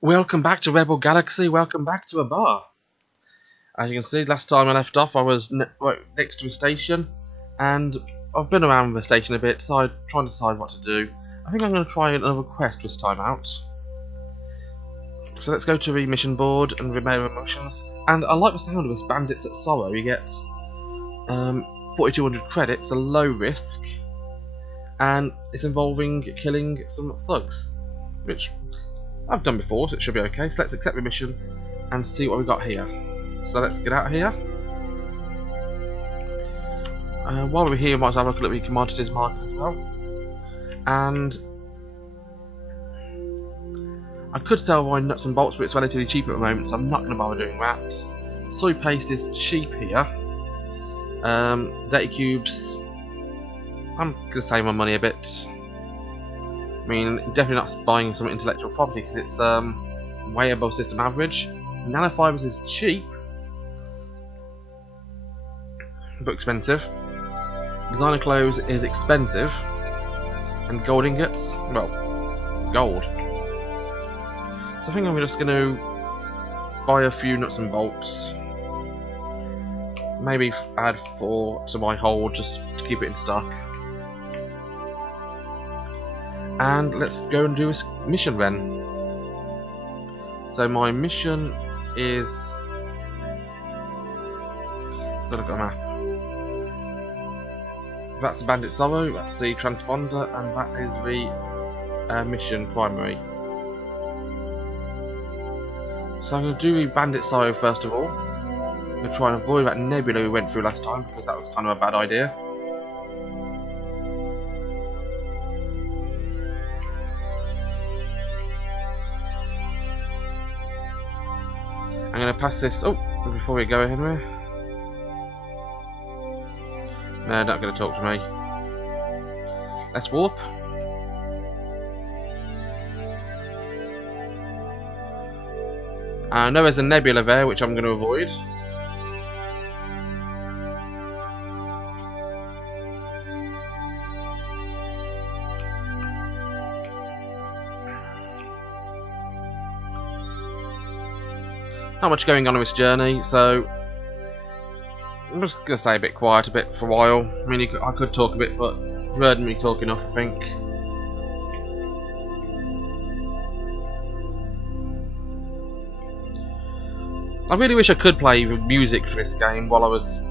Welcome back to Rebel Galaxy, welcome back to a bar. As you can see, last time I left off I was next to a station, and I've been around the station a bit, so I'm trying to decide what to do. I think I'm going to try another quest this time out. So let's go to the mission board and remember missions. And I like the sound of this Bandits at Sorrow. You get 4,200 credits, a low risk, and it's involving killing some thugs, which I've done before, so it should be okay. So let's accept the mission and see what we got here. So let's get out of here. While we're here, we might as well have a look at the commodities market as well. And I could sell my nuts and bolts, but it's relatively cheap at the moment, so I'm not going to bother doing that. Soy paste is cheap here. Data cubes, I'm going to save my money a bit. I mean, definitely not buying some intellectual property because it's way above system average. Nanofibers is cheap, but expensive. Designer clothes is expensive. And gold ingots, well, gold. So I think I'm just going to buy a few nuts and bolts. Maybe add 4 to my hold just to keep it in stock. And let's go and do this mission then. So my mission is... Let's look at a map. That's the Bandit Sorrow, that's the transponder, and that is the mission primary. So I'm going to do the Bandit Sorrow first of all. I'm going to try and avoid that nebula we went through last time because that was kind of a bad idea. I'm going to pass this. Oh, before we go anywhere. No, not going to talk to me. Let's warp. I know there's a nebula there, which I'm going to avoid. Not much going on this journey, so I'm just going to stay a bit quiet a bit for a while. I mean, I could talk a bit, but you've heard me talk enough, I think. I really wish I could play the music for this game while I was...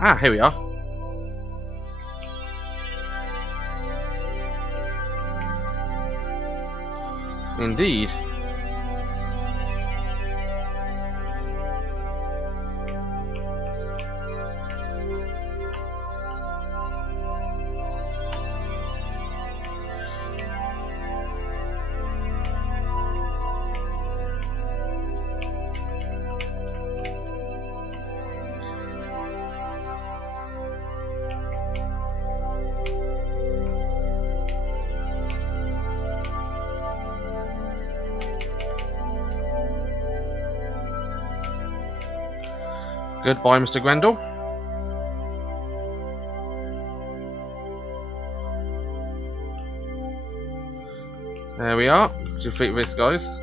Ah, here we are. Indeed. Goodbye, Mr. Grendel. There we are. Defeat this, guys.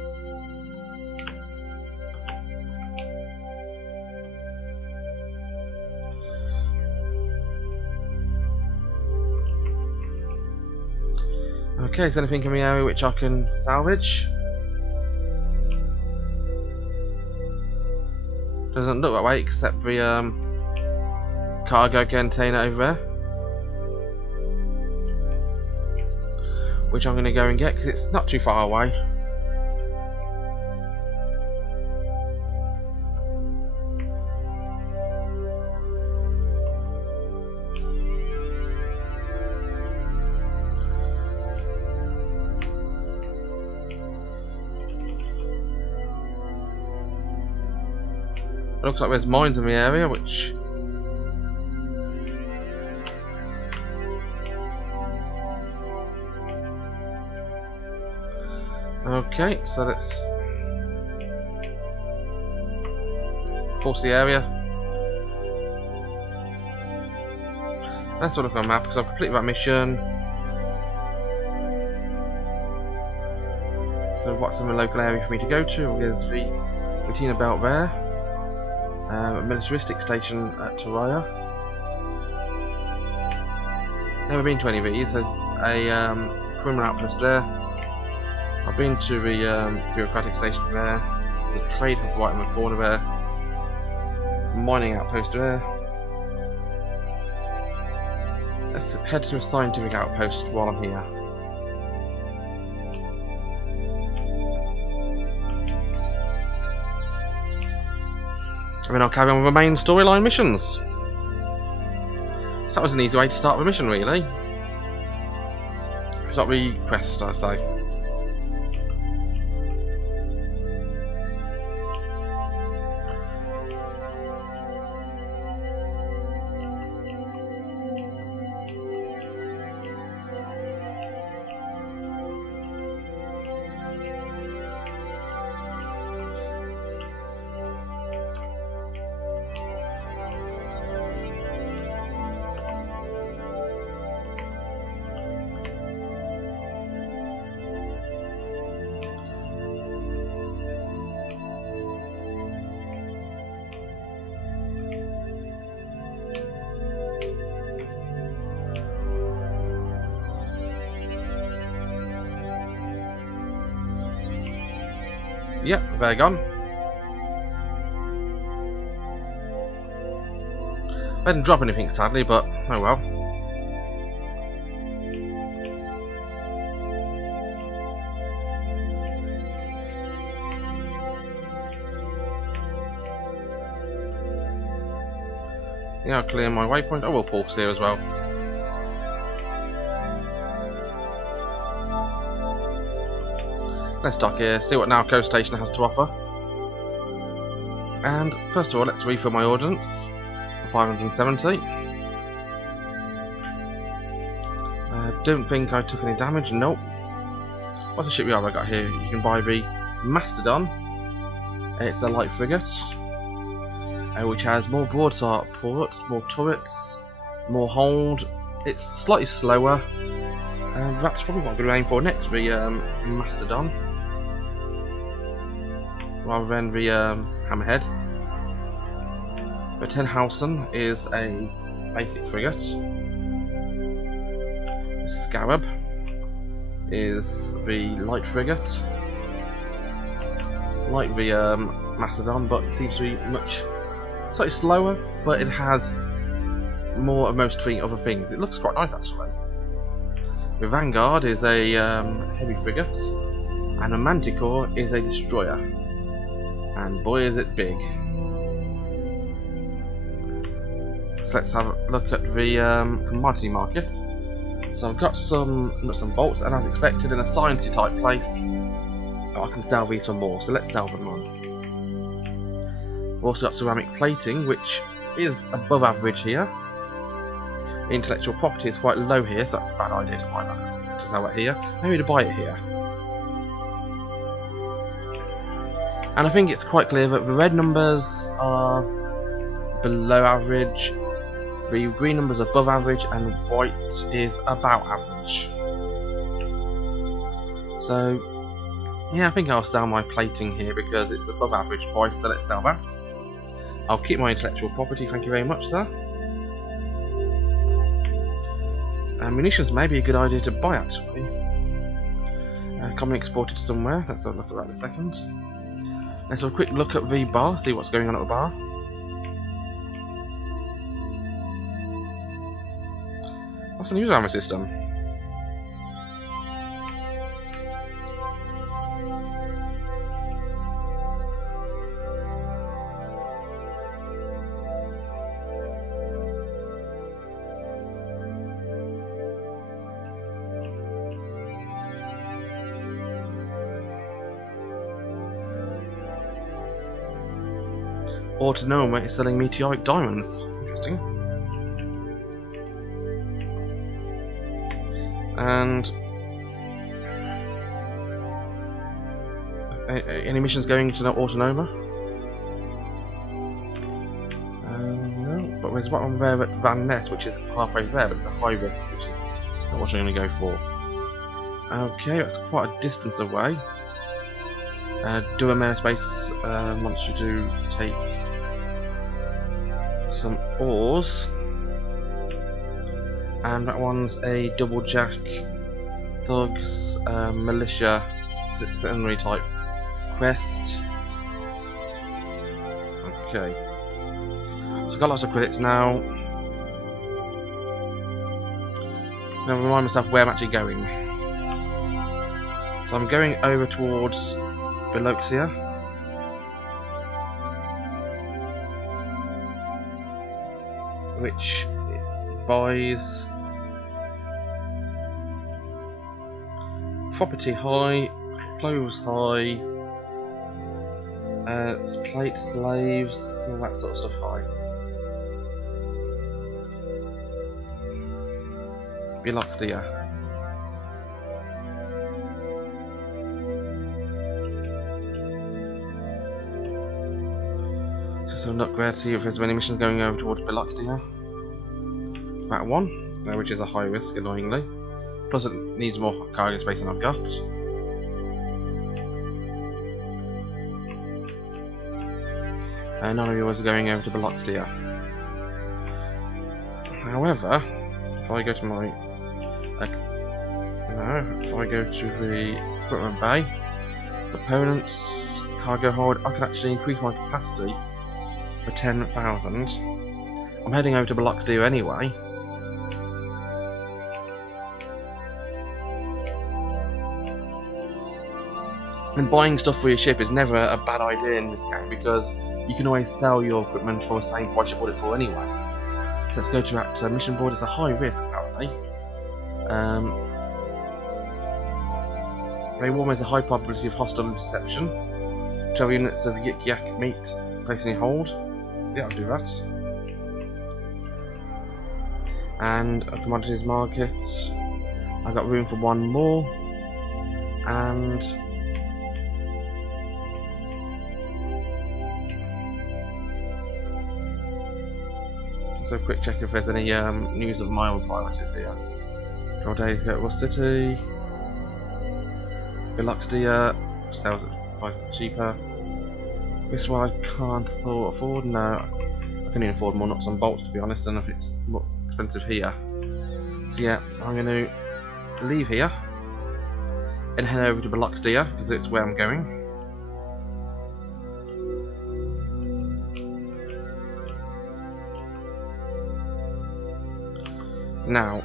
Okay, is there anything in the area which I can salvage? Doesn't look that way, except the cargo container over there, which I'm going to go and get because it's not too far away. It looks like there's mines in the area, which... Okay, so let's force the area. Let's have a look on the map because I've completed that mission. So what's in the local area for me to go to? There's the Latina Belt there, a militaristic station at Dirtier. Never been to any of these. There's a criminal outpost there. I've been to the bureaucratic station there. There's a trade hub right in the corner there. Mining outpost there. Let's head to a scientific outpost while I'm here. And then I'll carry on with the main storyline missions. So that was an easy way to start the mission, really. It's not the quest, I say. Yep, they're gone. I didn't drop anything sadly, but oh well. Yeah, I'll clear my waypoint. I will pause here as well. Let's dock here, see what Narco Station has to offer. And first of all, let's refill my ordnance. 570. Don't think I took any damage, nope. What's the shipyard I got here? You can buy the Mastodon. It's a light frigate, which has more broadside ports, more turrets, more hold. It's slightly slower. That's probably what I'm going to aim for next, the Mastodon, rather than the Hammerhead. The Tenhausen is a basic frigate. The Scarab is the light frigate, like the Mastodon, but it seems to be slightly slower, but it has more of most other things. It looks quite nice actually. The Vanguard is a heavy frigate, and the Manticore is a destroyer. And boy is it big. So let's have a look at the commodity market. So I've got some nuts and bolts, and as expected in a sciencey type place, I can sell these for more, so let's sell them on. We've also got ceramic plating, which is above average here. Intellectual property is quite low here, so that's a bad idea to buy that, to sell it here. Maybe to buy it here. And I think it's quite clear that the red numbers are below average, the green numbers are above average, and white is about average. So yeah, I think I'll sell my plating here because it's above average price, so let's sell that. I'll keep my intellectual property, thank you very much, sir. Munitions may be a good idea to buy actually. Commonly exported somewhere, let's have a look at that in a second. Let's have a quick look at the bar, see what's going on at the bar. What's the news around the system? Autonoma is selling meteoric diamonds. Interesting. And any missions going to Autonoma? No, but there's one there at Van Ness, which is halfway there, but it's a high risk, which is not what I'm going to go for. Okay, that's quite a distance away. Do a aerospace wants you to take some ores, and that one's a double jack thugs militia citizenry type quest. Okay, so I've got lots of credits now. I'm going to remind myself where I'm actually going. So I'm going over towards Biloxia. Which buys property high, clothes high, plate slaves, all that sort of stuff high. Biloxia. Just have an upgrade, see if there's any missions going over towards Biloxia. That one, which is a high risk, annoyingly. Plus it needs more cargo space than I've got. And none of you was going over to Biloxia. However, if I go to my... if I go to the equipment bay, components, cargo hold, I can actually increase my capacity for 10,000. I'm heading over to Biloxia anyway. And buying stuff for your ship is never a bad idea in this game, because you can always sell your equipment for the same price you bought it for anyway. So let's go to that mission board. It's a high risk apparently. Very warm has a high probability of hostile interception. 12 units of yik yak meat placing hold. Yeah, I'll do that. And a commodities market. I've got room for one more. And so a quick check if there's any news of my own priorities here. 12 days ago, Rust City. Biloxia, sells it cheaper. This one I can't afford, no. I can even afford more nuts and bolts to be honest, and if it's more expensive here. So yeah, I'm going to leave here and head over to Biloxia because it's where I'm going. Now,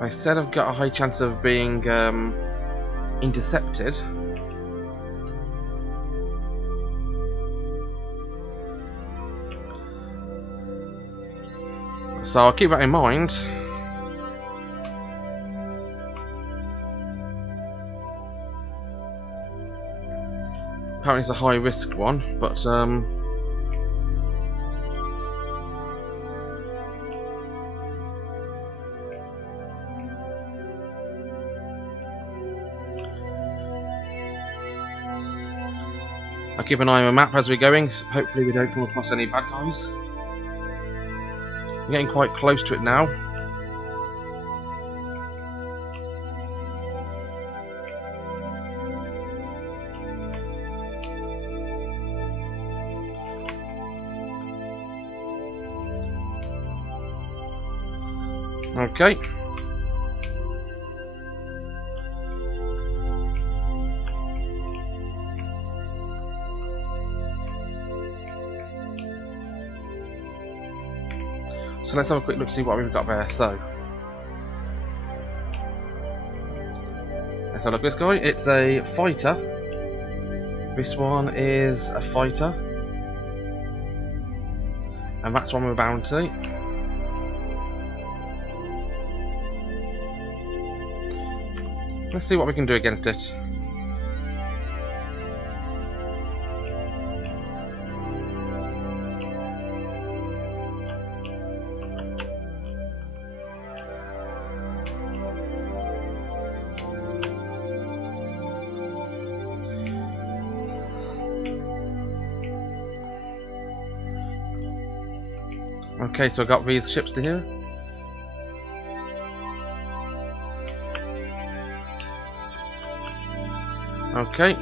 I said I've got a high chance of being intercepted. So I'll keep that in mind. Apparently it's a high risk one, but I'll keep an eye on the map as we're going. Hopefully we don't come across any bad guys. I'm getting quite close to it now. Okay. So let's have a quick look to see what we've got there. So let's have a look at this guy. It's a fighter. This one is a fighter. And that's one with a bounty. Let's see what we can do against it. Okay, so I got these ships to here. Okay.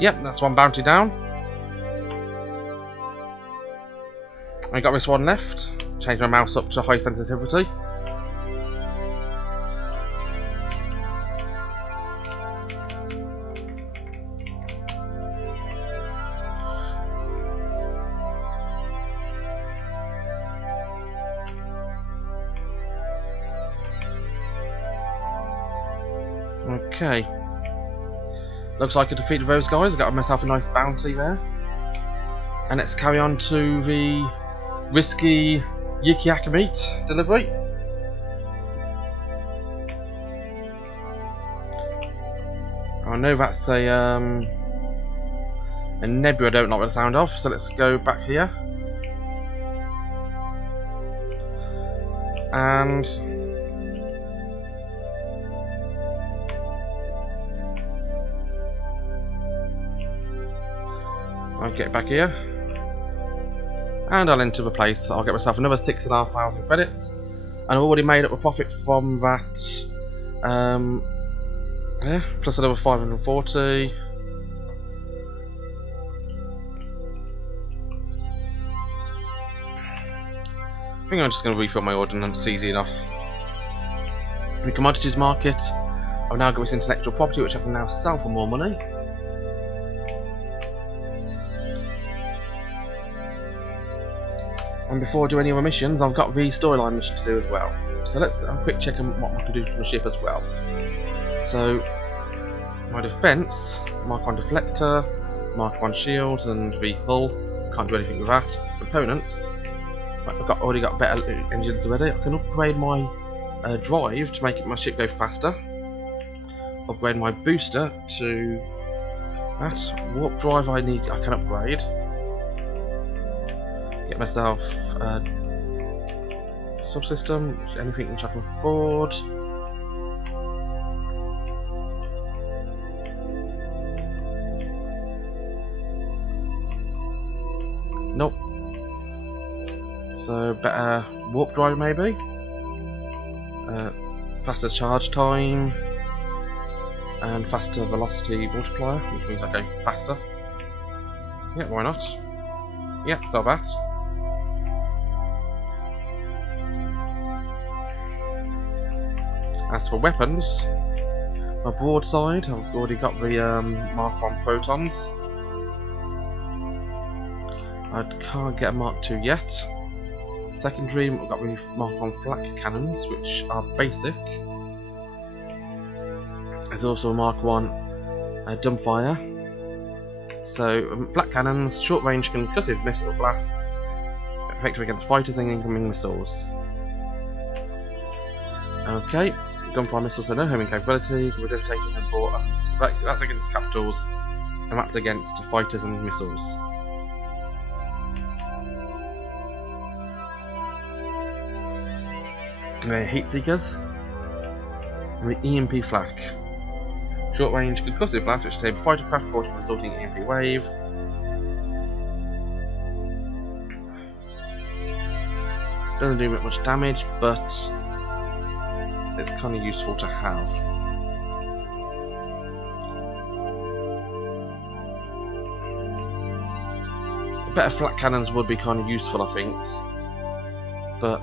Yep, that's one bounty down. I got this one left. Change my mouse up to high sensitivity. Okay. Looks like I defeated those guys. I got myself a nice bounty there. And let's carry on to the risky Yikiyaka meat delivery. I know that's a nebula I don't like the sound of, so let's go back here. And I'll get back here. And I'll enter the place. I'll get myself another 6,500 credits. And I've already made up a profit from that. Yeah, plus another 540. I think I'm just going to refill my ordnance, easy enough. In the commodities market, I've now got this intellectual property which I can now sell for more money. And before I do any other missions, I've got the storyline mission to do as well. So let's have a quick check on what I can do from the ship as well. So, my defense, Mark 1 deflector, Mark 1 shield, and the hull. Can't do anything with that. Components. I've already got better engines already. I can upgrade my drive to make my ship go faster. Upgrade my booster to that. Warp drive I can upgrade. Get myself a subsystem, anything which I can afford. Nope. So better warp drive maybe. Faster charge time and faster velocity multiplier, which means I go faster. Yeah, why not? Yep, sell that. As for weapons, my broadside, I've already got the Mark 1 protons. I can't get a Mark 2 yet. Secondary, I've got the Mark 1 flak cannons, which are basic. There's also a Mark 1 dumbfire. So, flak cannons, short range concussive missile blasts, effective against fighters and incoming missiles. Okay. Dumbfire missiles, so no homing capability, regurgitating and bought. So that's against capitals, and that's against fighters and missiles. And the heat seekers, and the EMP flak. Short range concussive blast, which disable fighter craft caught in a resulting EMP wave. Doesn't do much damage, but it's kind of useful to have. Better flak cannons would be kind of useful, I think, but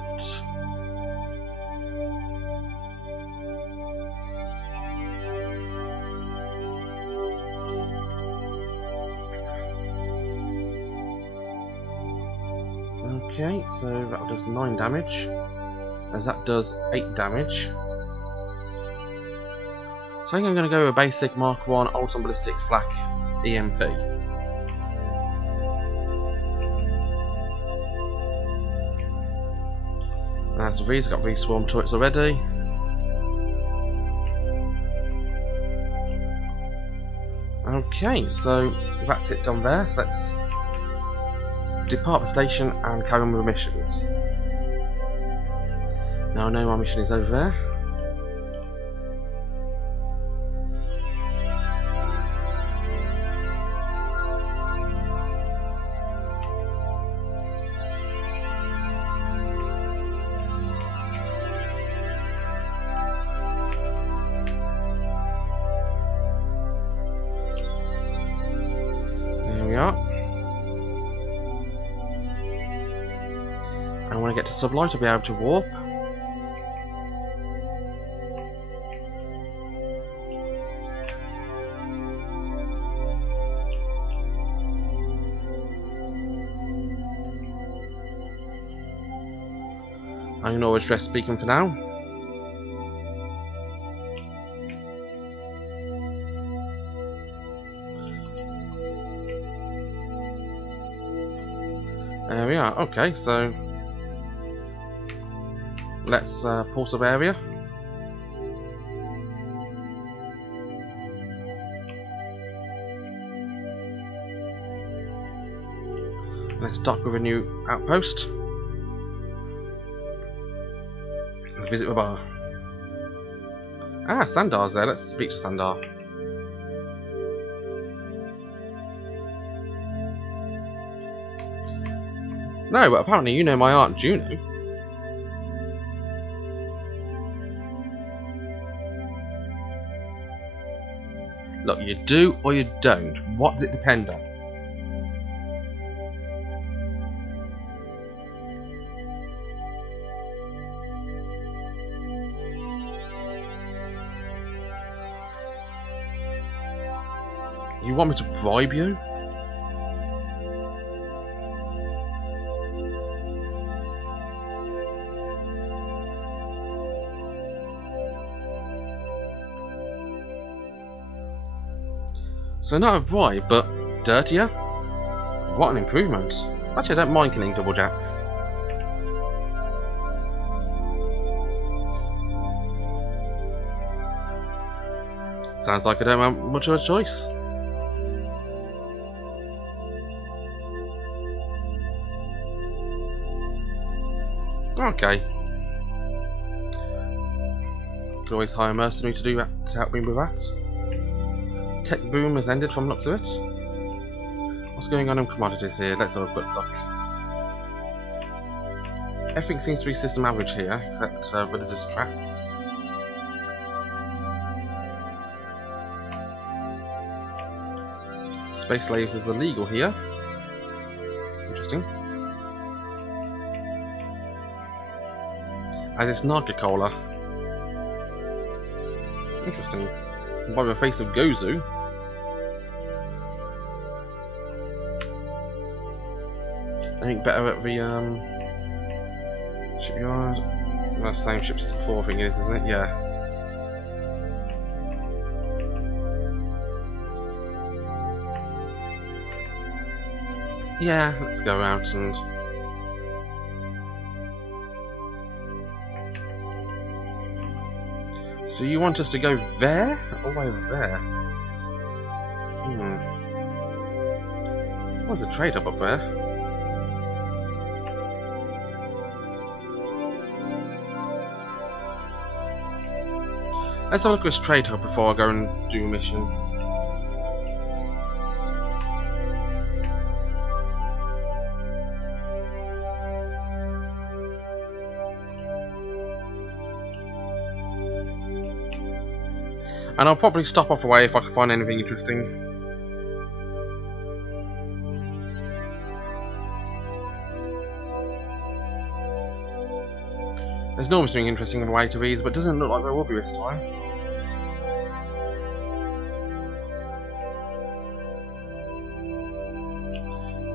okay, so that does 9 damage, as that does 8 damage. So I think I'm going to go with a basic Mark 1 Ultra Ballistic Flak EMP. And as for these, I've got these swarm turrets already. Okay, so that's it done there. So let's depart the station and carry on with missions. Now I know my mission is over there. There we are. And when I get to Sublight, I'll be able to warp. I'm going to always stress speaking for now. There we are. Okay, so let's pull sub area. Let's dock with a new outpost. And visit the bar. Ah, Sandar's there. Let's speak to Sandar. No, but apparently you know my Aunt Juno. Look, you do or you don't. What does it depend on? You want me to bribe you? So not a bribe, but dirtier? What an improvement. Actually, I don't mind killing double jacks. Sounds like I don't have much of a choice. Okay. Could always hire a mercenary to do that, to help me with that. Tech boom has ended from the looks of it. What's going on in commodities here? Let's have a quick look. Everything seems to be system average here, except religious tracts. Space slaves is illegal here. Interesting. As it's Narca-Cola. Interesting. By the face of Gozu. I think better at the shipyard. Well, the same ship as the 4 thing is, isn't it? Yeah. Yeah, let's go out and so you want us to go there? Or over there? There's a trade hub up there. Let's have a look at this trade hub before I go and do a mission. And I'll probably stop off away if I can find anything interesting. There's normally something interesting on the way to these, but it doesn't look like there will be this time.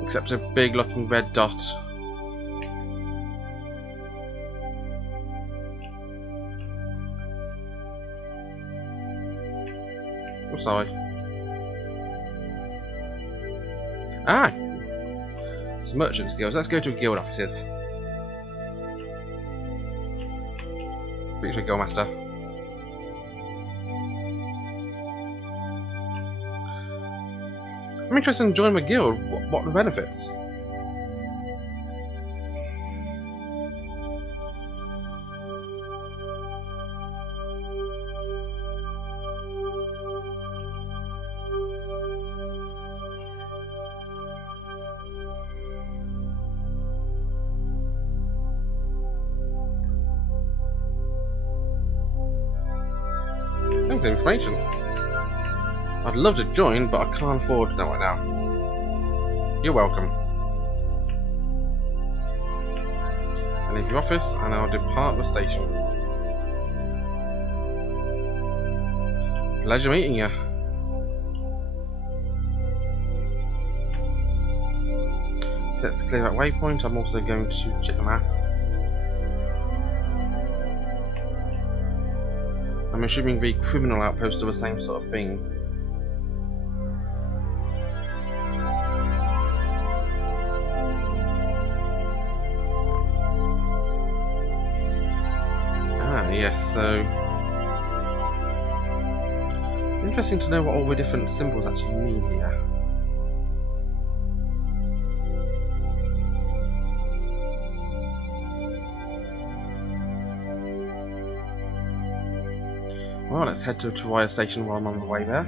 Except a big looking red dot. Oh, sorry. Ah! It's merchants guilds. Let's go to guild offices. Speak to a guildmaster. I'm interested in joining a guild. What are the benefits? Thanks for the information. I'd love to join, but I can't afford to know right now. You're welcome. I leave your office and I'll depart the station. Pleasure meeting you. So let's clear that waypoint. I'm also going to check the map. I'm assuming the criminal outposts are the same sort of thing. Yes, so interesting to know what all the different symbols actually mean here. Well, let's head to Dirtier station while I'm on the way there.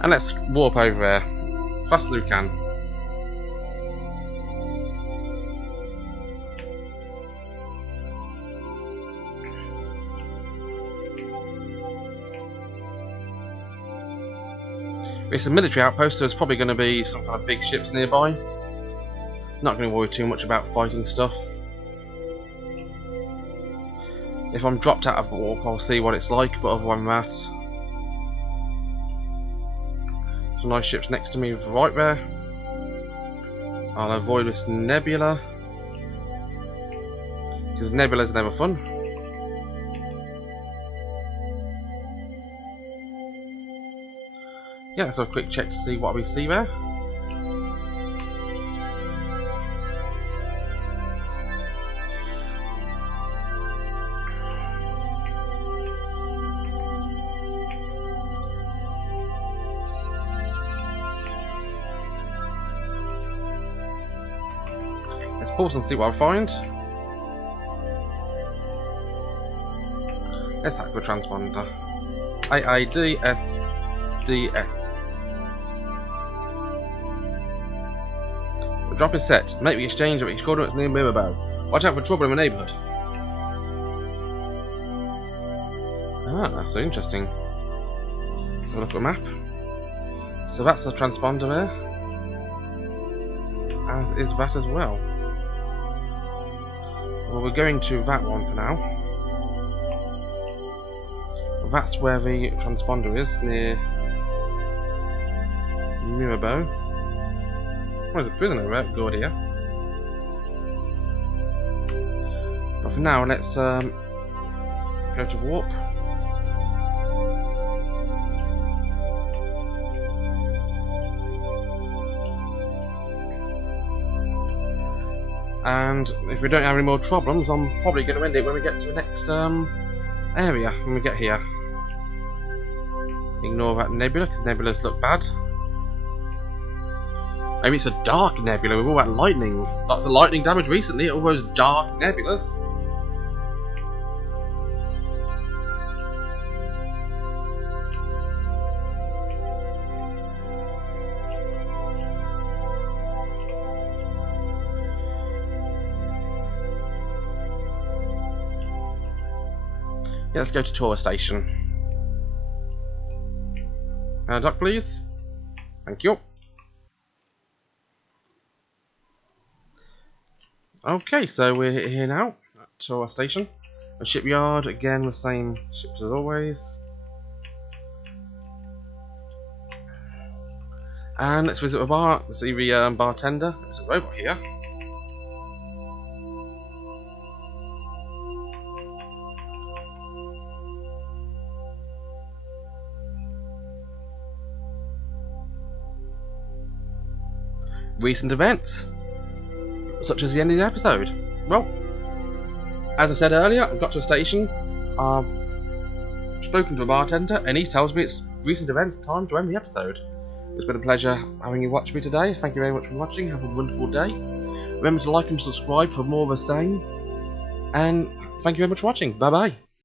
And let's warp over there fast as we can. It's a military outpost, so there's probably going to be some kind of big ships nearby. Not going to worry too much about fighting stuff. If I'm dropped out of warp, I'll see what it's like, but other than that, some nice ships next to me right there. I'll avoid this nebula, because nebula's never fun. Yeah, let's have a quick check to see what we see there. Let's pause and see what I find. Let's hack the transponder. AADS. DS. The drop is set. Make the exchange of each coordinates near Mirabo. Watch out for trouble in the neighbourhood. Ah, that's so interesting. Let's have a look at the map. So that's the transponder there. As is that as well. Well, we're going to that one for now. That's where the transponder is, near Mirabo. Oh, there's a prisoner there, Dirtier. But for now, let's go to warp. And if we don't have any more problems, I'm probably going to end it when we get to the next area, when we get here. Ignore that nebula, because nebulas look bad. Maybe it's a dark nebula with all that lightning. Lots of lightning damage recently, all those dark nebulas. Yeah, let's go to Dirtier station. Dock, please. Thank you. Okay, so we're here now at Dirtier station. A shipyard, again the same ships as always. And let's visit a bar, see the bartender. There's a robot here. Recent events, such as the end of the episode. Well, as I said earlier, I've got to a station, I've spoken to a bartender, and he tells me it's recent events time to end the episode. It's been a pleasure having you watch me today. Thank you very much for watching. Have a wonderful day. Remember to like and subscribe for more of the same. And thank you very much for watching. Bye bye.